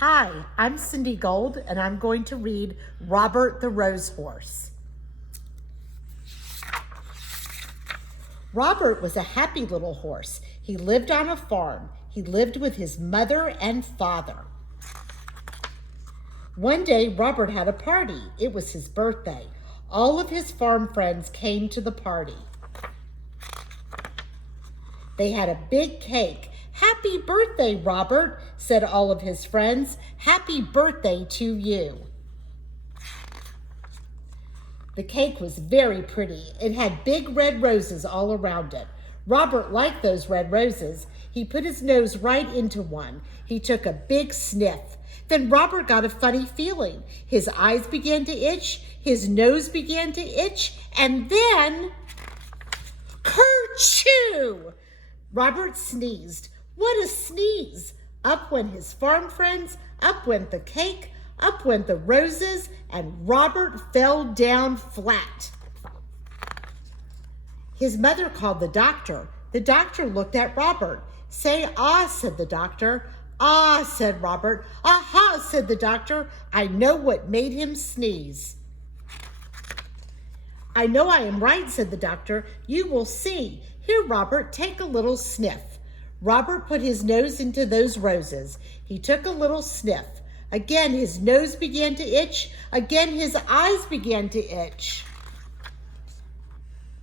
Hi, I'm Cindy Gold, and I'm going to read Robert the Rose Horse. Robert was a happy little horse. He lived on a farm. He lived with his mother and father. One day, Robert had a party. It was his birthday. All of his farm friends came to the party. They had a big cake. "Happy birthday, Robert," said all of his friends. "Happy birthday to you." The cake was very pretty. It had big red roses all around it. Robert liked those red roses. He put his nose right into one. He took a big sniff. Then Robert got a funny feeling. His eyes began to itch. His nose began to itch. And then, kerchoo! Robert sneezed. What a sneeze! Up went his farm friends, up went the cake, up went the roses, and Robert fell down flat. His mother called the doctor. The doctor looked at Robert. "Say ah," said the doctor. "Ah," said Robert. "Aha," said the doctor. "I know what made him sneeze." "I know I am right," said the doctor. "You will see. Here, Robert, take a little sniff." Robert put his nose into those roses. He took a little sniff. Again, his nose began to itch. Again, his eyes began to itch.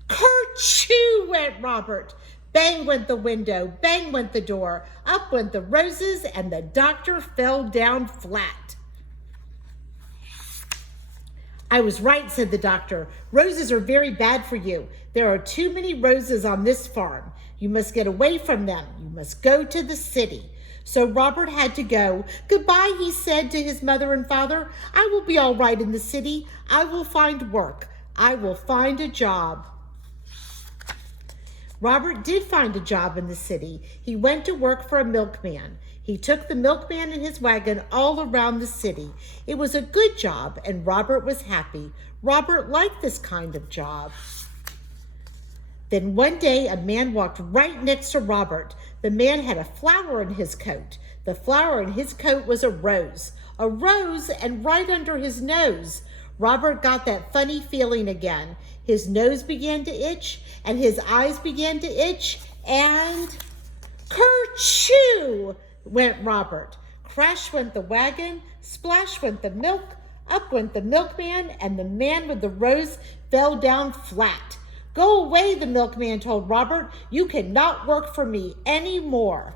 Kerchoo went Robert. Bang went the window. Bang went the door. Up went the roses, and the doctor fell down flat. "I was right," said the doctor. "Roses are very bad for you. There are too many roses on this farm. You must get away from them. You must go to the city." So Robert had to go. "Goodbye," he said to his mother and father. "I will be all right in the city. I will find work. I will find a job." Robert did find a job in the city. He went to work for a milkman. He took the milkman in his wagon all around the city. It was a good job, and Robert was happy. Robert liked this kind of job. Then one day, a man walked right next to Robert. The man had a flower in his coat. The flower in his coat was a rose, and right under his nose. Robert got that funny feeling again. His nose began to itch, and his eyes began to itch, and kerchoo went Robert. Crash went the wagon, splash went the milk, up went the milkman, and the man with the rose fell down flat. "Go away," the milkman told Robert. "You cannot work for me anymore."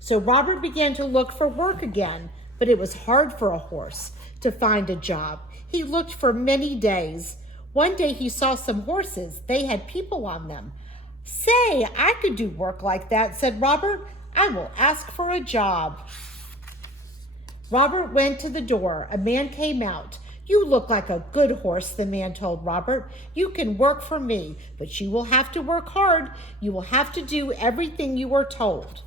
So Robert began to look for work again, but it was hard for a horse to find a job. He looked for many days. One day he saw some horses. They had people on them. "Say, I could do work like that," said Robert. "I will ask for a job." Robert went to the door. A man came out. "You look like a good horse," the man told Robert. "You can work for me, but you will have to work hard. You will have to do everything you are told."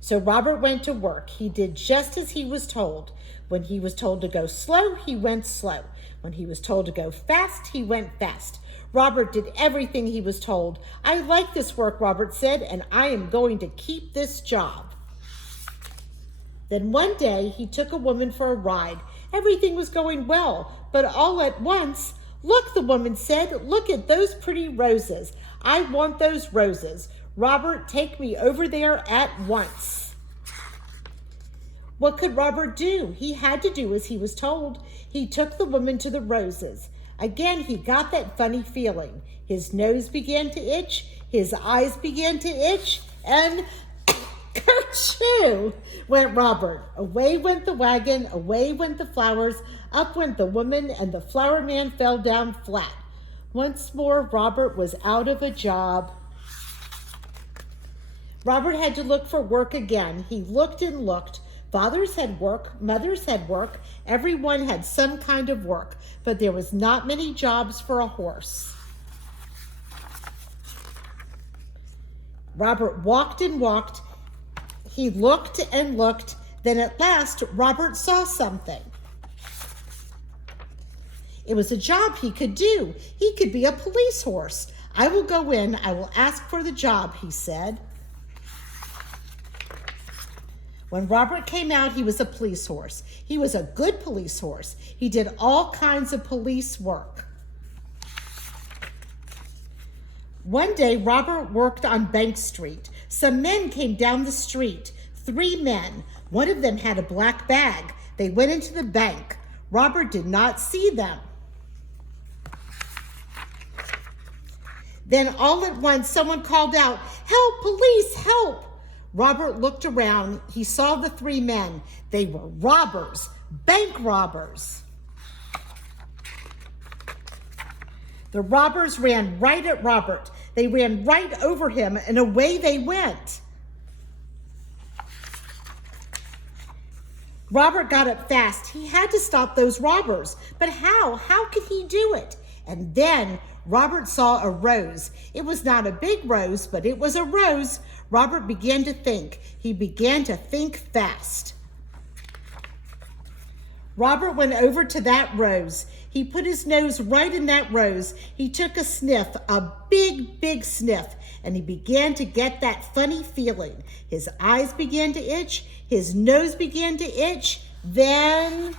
So Robert went to work. He did just as he was told. When he was told to go slow, he went slow. When he was told to go fast, he went fast. Robert did everything he was told. "I like this work," Robert said, "and I am going to keep this job." Then one day he took a woman for a ride. Everything was going well, but all at once, "Look," the woman said, "look at those pretty roses. I want those roses. Robert, take me over there at once." What could Robert do? He had to do as he was told. He took the woman to the roses. Again, he got that funny feeling. His nose began to itch, his eyes began to itch, and kerchoo went Robert. Away went the wagon, away went the flowers, up went the woman, and the flower man fell down flat. Once more, Robert was out of a job. Robert had to look for work again. He looked and looked. Fathers had work, mothers had work, everyone had some kind of work, but there was not many jobs for a horse. Robert walked and walked. He looked and looked. Then at last, Robert saw something. It was a job he could do. He could be a police horse. "I will go in. I will ask for the job," he said. When Robert came out, he was a police horse. He was a good police horse. He did all kinds of police work. One day, Robert worked on Bank Street. Some men came down the street. 3 men. One of them had a black bag. They went into the bank. Robert did not see them. Then all at once, someone called out, "Help, police, help!" Robert looked around. He saw the 3 men. They were robbers, bank robbers. The robbers ran right at Robert. They ran right over him, and away they went. Robert got up fast. He had to stop those robbers. But how? How could he do it? And then Robert saw a rose. It was not a big rose, but it was a rose. Robert began to think. He began to think fast. Robert went over to that rose. He put his nose right in that rose. He took a sniff, a big, big sniff, and he began to get that funny feeling. His eyes began to itch. His nose began to itch. Then,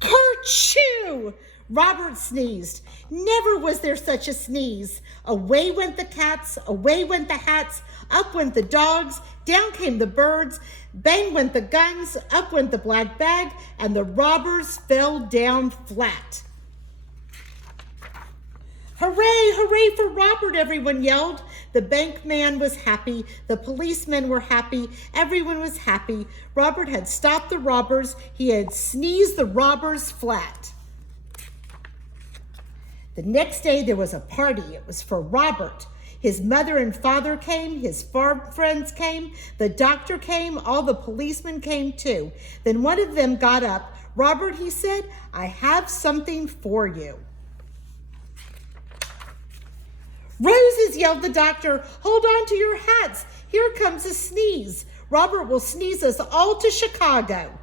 kerchoo! Robert sneezed. Never was there such a sneeze. Away went the cats, away went the hats, up went the dogs, down came the birds, bang went the guns, up went the black bag, and the robbers fell down flat. Hooray, hooray for Robert, everyone yelled. The bank man was happy. The policemen were happy. Everyone was happy. Robert had stopped the robbers. He had sneezed the robbers flat. The next day there was a party. It was for Robert. His mother and father came, his farm friends came, the doctor came, all the policemen came too. Then one of them got up. "Robert," he said, "I have something for you." "Roses," yelled the doctor. "Hold on to your hats. Here comes a sneeze. Robert will sneeze us all to Chicago."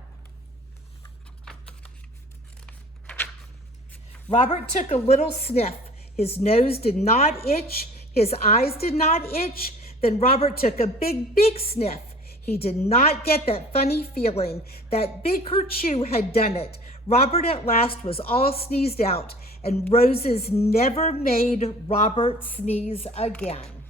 Robert took a little sniff. His nose did not itch. His eyes did not itch. Then Robert took a big, big sniff. He did not get that funny feeling. That big kerchoo had done it. Robert at last was all sneezed out, and roses never made Robert sneeze again.